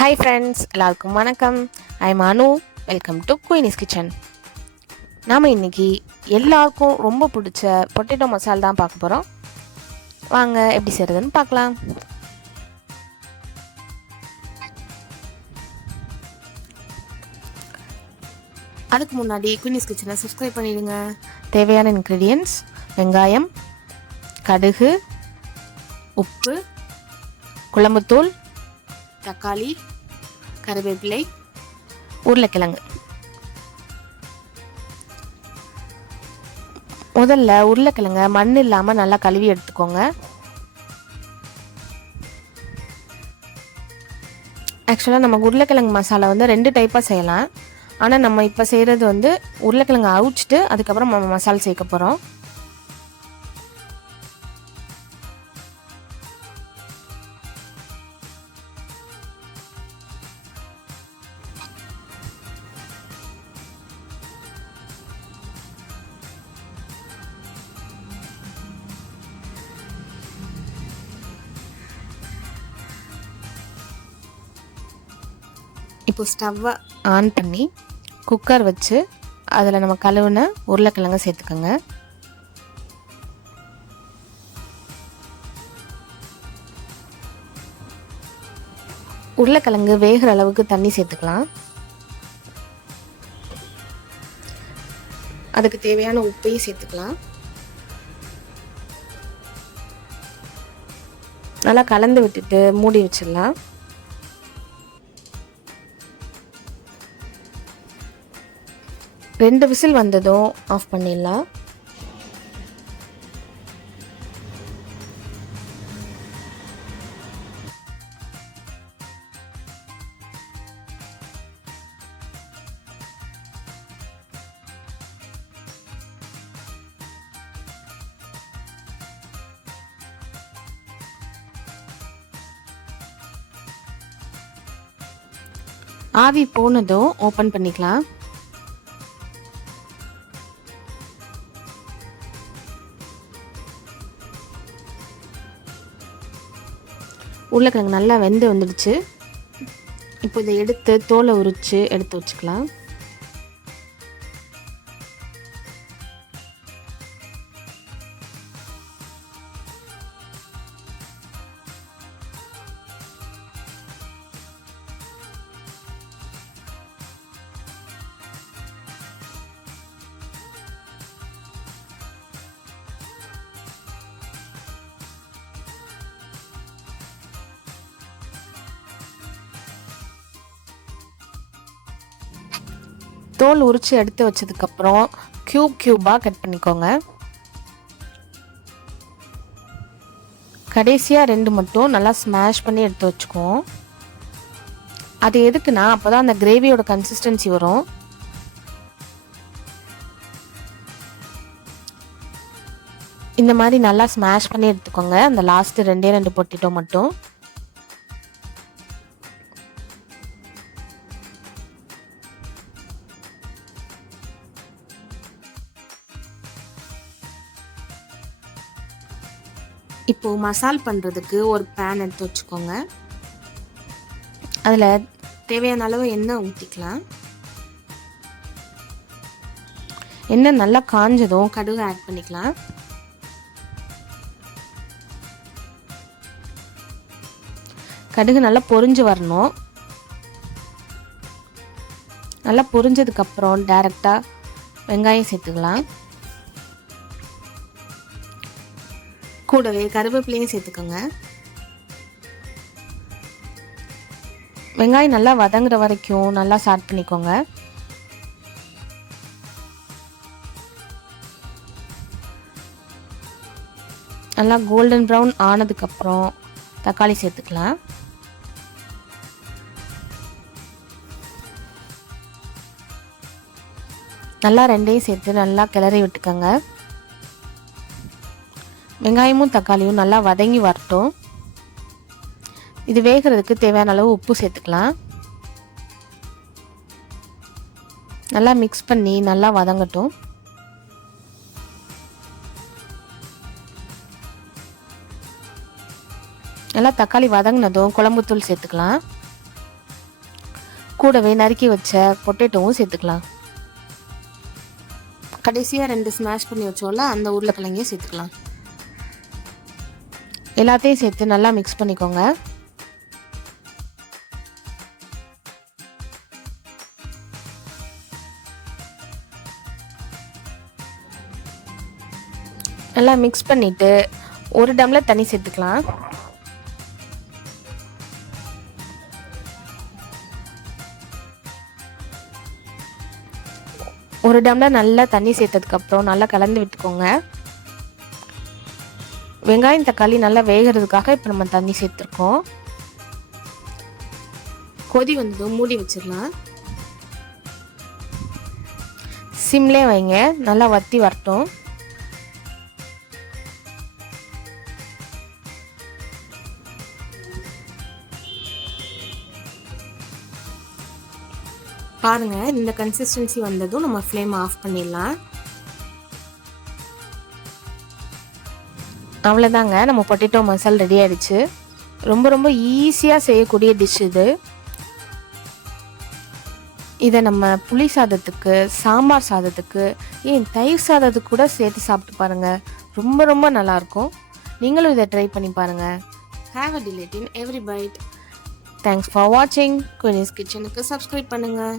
Hi friends, எல்லாருக்கும் வணக்கம். I am Anu. Welcome to Queenie's Kitchen. நாம் இன்றைக்கி எல்லாருக்கும் ரொம்ப பிடிச்ச பொட்டேட்டோ மசாலா தான் பார்க்க போகிறோம். வாங்க எப்படி செய்கிறதுன்னு பார்க்கலாம். அதுக்கு முன்னாடி குயினிஸ் கிச்சனை சப்ஸ்கிரைப் பண்ணிடுங்க. தேவையான இன்க்ரீடியன்ட்ஸ்: வெங்காயம், கடுகு, உப்பு, குழம்புத்தூள், தக்காளி, கருவேப்பிலை, உருளைக்கிழங்கு. முதல்ல உருளைக்கிழங்க மண் இல்லாமல் நல்லா கழுவி எடுத்துக்கோங்க. ஆக்சுவலாக நம்ம உருளைக்கிழங்கு மசாலா வந்து 2 டைப்பாக செய்யலாம். ஆனால் நம்ம இப்போ செய்கிறது வந்து உருளைக்கிழங்கு அவிச்சிட்டு அதுக்கப்புறம் நம்ம மசாலா சேர்க்க போகிறோம். இப்போ ஸ்டவ்வை ஆன் பண்ணி குக்கர் வச்சு அதில் நம்ம கழுவுன உருளைக்கிழங்க சேர்த்துக்கோங்க. உருளைக்கிழங்கு வேகிற அளவுக்கு தண்ணி சேர்த்துக்கலாம். அதுக்கு தேவையான உப்பையும் சேர்த்துக்கலாம். நல்லா கலந்து விட்டுட்டு மூடி வச்சிடலாம். ரெண்டு விசில் வந்ததும் ஆஃப் பண்ணிடலாம். ஆவி போனதும் ஓப்பன் பண்ணிக்கலாம். உருளைக்கிழங்கு நல்லா வெந்து வந்துடுச்சு. இப்போ இதை எடுத்து தோலை உரித்து எடுத்து வச்சுக்கலாம். தோல் உரித்து எடுத்து வச்சதுக்கப்புறம் க்யூபாக கட் பண்ணிக்கோங்க. கடைசியாக 2 மட்டும் நல்லா ஸ்மாஷ் பண்ணி எடுத்து வச்சுக்குவோம். அது எதுக்குன்னா அப்போ தான் அந்த கிரேவியோட கன்சிஸ்டன்சி வரும். இந்த மாதிரி நல்லா ஸ்மாஷ் பண்ணி எடுத்துக்கோங்க. அந்த லாஸ்ட்டு 2 பொட்டேட்டோ மட்டும். இப்போது மசால் பண்ணுறதுக்கு ஒரு பேன் எடுத்து வச்சுக்கோங்க. அதில் தேவையான அளவு எண்ணெய் ஊற்றிக்கலாம். எண்ணெய் நல்லா காஞ்சதும் கடுகு ஆட் பண்ணிக்கலாம். கடுகு நல்லா பொரிஞ்சு வரணும். நல்லா பொரிஞ்சதுக்கப்புறம் டைரெக்டாக வெங்காயம் சேர்த்துக்கலாம். கூடவே கருவேப்பிலையும் சேர்த்துக்கோங்க. வெங்காயம் நல்லா வதங்குற வரைக்கும் நல்லா சாட் பண்ணிக்கோங்க. நல்லா கோல்டன் ப்ரௌன் ஆனதுக்கப்புறம் தக்காளி சேர்த்துக்கலாம். நல்லா ரெண்டையும் சேர்த்து நல்லா கிளறி விட்டுக்கோங்க. வெங்காயமும் தக்காளியும் நல்லா வதங்கி வரட்டும். இது வேகிறதுக்கு தேவையான அளவு உப்பு சேர்த்துக்கலாம். நல்லா மிக்ஸ் பண்ணி நல்லா வதங்கட்டும். நல்லா தக்காளி வதங்கினதும் குழம்புத்தூள் சேர்த்துக்கலாம். கூடவே நறுக்கி வச்ச பொட்டேட்டோவும் சேர்த்துக்கலாம். கடைசியாக 2 ஸ்மாஷ் பண்ணி வச்சோம்ல அந்த உருளைக்கிழங்கையும் சேர்த்துக்கலாம். எல்லாத்தையும் சேர்த்து நல்லா மிக்ஸ் பண்ணிக்கோங்க. நல்லா மிக்ஸ் பண்ணிவிட்டு 1 டம்ளர் தண்ணி சேர்த்துக்கலாம். ஒரு டம்ளர் நல்லா தண்ணி சேர்த்ததுக்கப்புறம் நல்லா கலந்து விட்டுக்கோங்க. வெங்காயம் தக்காளி நல்லா வேகிறதுக்காக இப்போ நம்ம தண்ணி சேர்த்துருக்கோம். கொதி வந்ததும் மூடி வச்சிடலாம். சிம்லே வைங்க, நல்லா வத்தி வரட்டும். பாருங்க, இந்த கன்சிஸ்டன்சி வந்ததும் நம்ம ஃப்ளேம் ஆஃப் பண்ணிடலாம். அவ்வளோதாங்க, நம்ம பொட்டேட்டோ மசால் ரெடி ஆயிடுச்சு. ரொம்ப ரொம்ப ஈஸியாக செய்யக்கூடிய டிஷ் இது. இதை நம்ம புளி சாதத்துக்கு, சாம்பார் சாதத்துக்கு, ஏன் தயிர் சாதத்துக்கு கூட சேர்த்து சாப்பிட்டு பாருங்கள். ரொம்ப ரொம்ப நல்லாயிருக்கும். நீங்களும் இதை ட்ரை பண்ணி பாருங்கள். Have a delight in every byte. Thanks for வாட்சிங். குயினிஸ் கிச்சனுக்கு சப்ஸ்கிரைப் பண்ணுங்கள்.